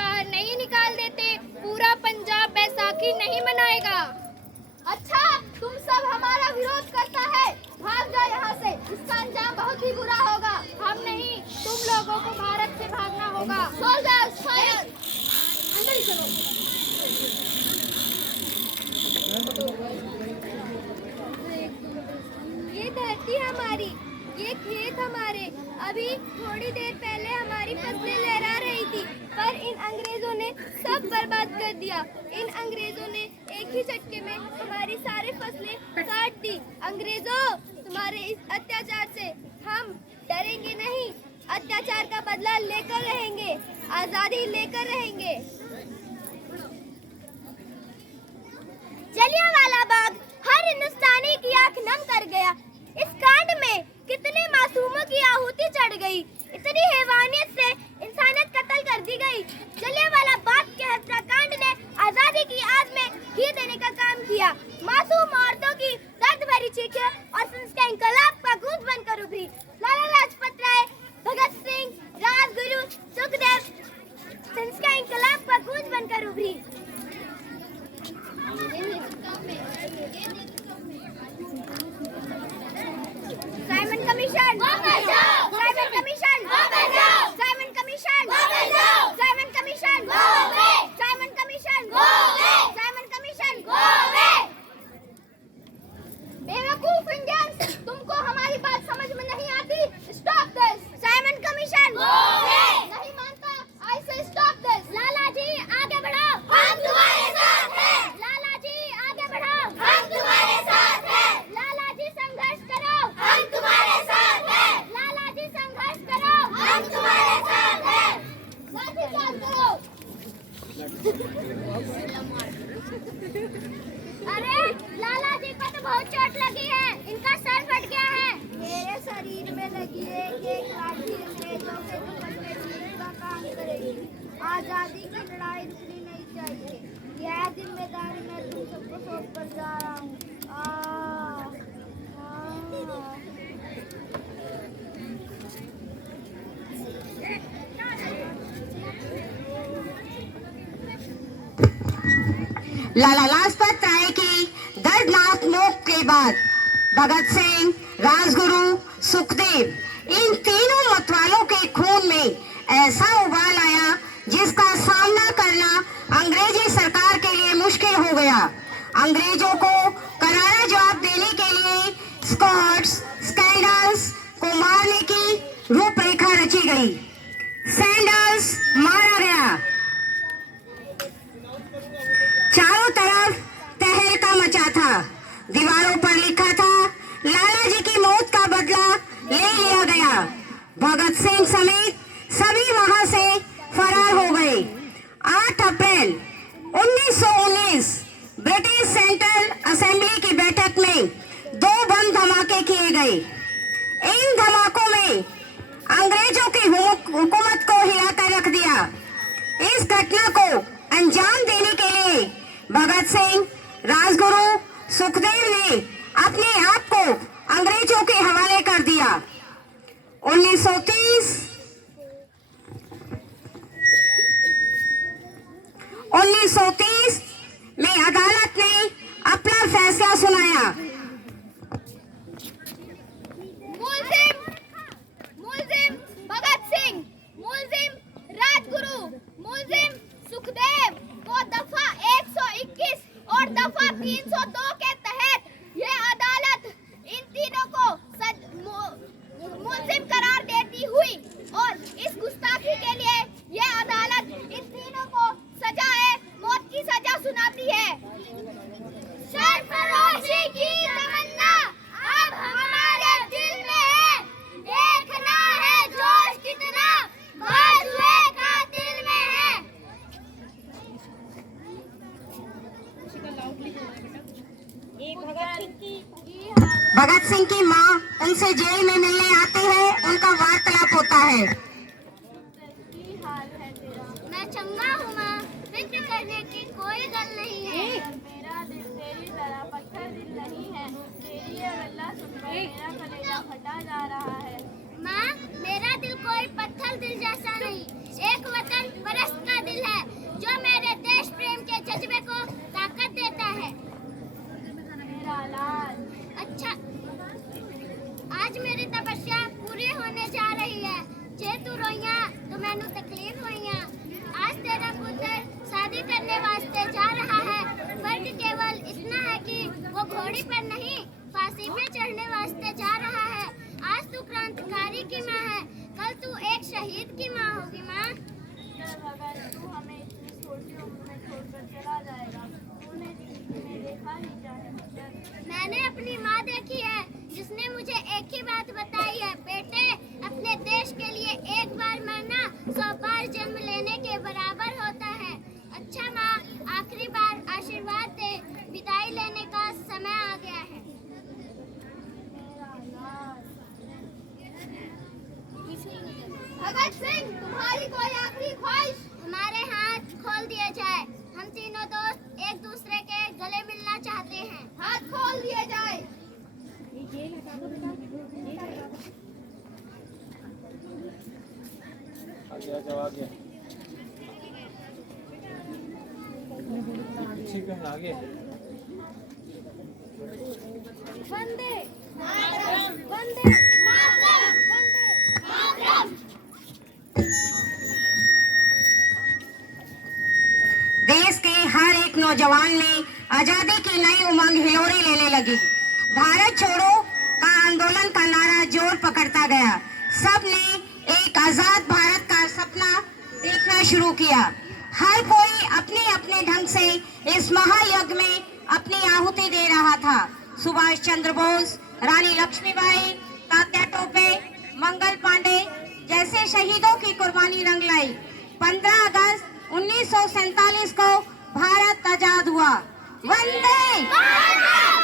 बाहर नहीं निकाल देते, पूरा पंजाब बैसाखी नहीं मनाएगा। अच्छा, तुम सब हमारा विरोध करता है, भाग जाओ यहाँ से, इसका अंजाम बहुत ही बुरा होगा। हम नहीं, तुम लोगों को भारत से भागना होगा। Soldiers fire! ये धरती हमारी, ये खेत हमारे। अभी थोड़ी देर पहले हमारी फसलें लहरा रही थी, पर इन अंग्रेजों ने सब बर्बाद कर दिया। इन अंग्रेजों ने एक ही झटके में हमारी सारी फसलें काट दी। अंग्रेजों, तुम्हारे इस अत्याचार से हम डरेंगे नहीं, अत्याचार का बदला लेकर रहेंगे, आजादी लेकर रहेंगे। जलियांवाला बाग हर हिंदुस्तानी की आंख नम कर गया। इस कांड में कितने मासूमों की आहुति चढ़ गई, इतनी हैवानियत से इंसानियत कत्ल कर दी गई। जलियांवाला बाग के हत्याकांड ने आजादी की आग में घी देने का काम किया। मासूम औरतों की दर्द भरी चीखें और संस्कार इंकलाब का गूंज बनकर उभरी। लाला लाजपत राय, भगत सिंह, राजगुरु, सुखदेव संस्कार इंकलाब का गूंज बनकर उभरी। साइमन कमीशन वापस जाओ, साइमन कमीशन वापस जाओ, साइमन कमीशन वापस जाओ, Simon commission go away, Simon commission go away, Simon commission go away. बेवकूफ इंडियंस, तुमको हमारी बात समझ में नहीं आती। Stop this, Simon commission go away. नहीं मानता, आई से स्टॉप दिस। लाला जी आगे बढ़ो, हम तुम्हारे साथ हैं। लाला जी आगे बढ़ो, हम तुम्हारे साथ हैं। लाला जी संघर्ष करो, हम तुम्हारे साथ हैं। लाला जी संघर्ष करो, हम तुम्हारे साथ हैं। लाठीचार्ज करो। अरे लाला जी को तो बहुत चोट लगी है, इनका सर फट गया है। मेरे शरीर में लगी एक लाठी अंग्रेजों के दुश्मन के चीर का काम करेगी। आजादी की लड़ाई रुकनी नहीं चाहिए। यह जिम्मेदारी मैं तुम सबको सौंप कर जा रहा हूँ। लाला लाजपत राय की दर्दनाक मौत के बाद भगत सिंह, राजगुरु, सुखदेव इन तीनों मतवालों के खून में ऐसा उबाल आया जिसका सामना करना अंग्रेजी सरकार के लिए मुश्किल हो गया। अंग्रेजों को करारा जवाब देने के लिए स्कॉट्स, स्कैंडल्स को मारने की रूपरेखा रची गई। सैंडल्स मारा गया। चारों तरफ तहलका मचा था। दीवारों पर लिखा था, लाला जी की मौत का बदला ले लिया गया। भगत सिंह समेत सभी वहां से फरार हो गए। 8 अप्रैल 1919 ब्रिटिश सेंट्रल असेंबली की बैठक में 2 बम धमाके किए गए। इन धमाकों में अंग्रेजों की हुकूमत को हिलाकर रख दिया। इस घटना को अंजाम देने के लिए भगत सिंह, राजगुरु, सुखदेव ने अपने आप को अंग्रेजों के हवाले कर दिया। 1930 में अदालत ने अपना फैसला सुनाया। मुलजिम भगत सिंह, मुलजिम राजगुरु, मुलजिम सुखदेव को दफा 121 और दफा 302 के तहत यह अदालत इन तीनों को मुलजिम करार देती हुई और इस गुस्ताखी के लिए यह अदालत इन तीनों को सजाए मौत की सजा सुनाती है। सरफरोशी की तमन्ना अब हमारे दिल में है, देखना है जोश कितना बाजुए कातिल में है। भगत सिंह की मां उनसे जेल में मिलने आती है, उनका वार्तालाप होता है। मैं चंगा हूँ माँ, फिक्र करने की कोई गल नहीं है। मेरा दिल तेरी तरह पत्थर दिल नहीं है, तेरी ये गल्ला सुनकर मेरा कलेजा फटा जा रहा है। माँ, मेरा दिल कोई पत्थर दिल जैसा नहीं, एक वतन परस्त का दिल है। लाल। अच्छा, आज मेरी तपस्या पूरी होने जा रही है। जे तू रोइया तो मैनू तकलीफ होइया। आज तेरा पुत्र शादी करने वास्ते जा रहा है। फर्क केवल इतना है कि वो घोड़ी पर नहीं, फांसी पे चढ़ने वास्ते जा रहा है। आज तू क्रांतिकारी की माँ है, कल तू एक शहीद की माँ होगी। माँ, मगर तू हमें इतनी छोटी उम्र में छोड़कर चला जाएगा। तूने देखा ही क्या है मगर। मैंने अपनी माँ देखी है, जिसने मुझे एक ही बात बताई है, बेटे अपने देश के लिए एक बार मरना 100 बार जन्म लेने के बराबर होता है। अच्छा माँ, आखिरी बार आशीर्वाद दे, विदाई लेने का समय आ गया है। भगत सिंह, तुम्हारी कोई आखिरी ख्वाहिश? हमारे हाथ खोल दिए जाए। हम तीनों दोस्त एक दूसरे के गले मिलना चाहते हैं। हाथ खोल दिए जाए। आगे पीछे कहीं आगे। वंदे मातरम, वंदे मातरम, वंदे मातरम। देश के हर एक नौजवान ने आजादी की नई उमंग हिलोरी लेने लगी। भारत छोड़ो का आंदोलन का नारा जोर पकड़ता गया। सब ने एक आजाद भारत का सपना देखना शुरू किया। हर कोई अपने अपने ढंग से इस महायज्ञ में अपनी आहुति दे रहा था। सुभाष चंद्र बोस, रानी लक्ष्मीबाई, तात्या टोपे, मंगल पांडे जैसे शहीदों की कुर्बानी रंग लाई। 15 अगस्त 1947 को भारत आजाद हुआ। वंदे मातरम।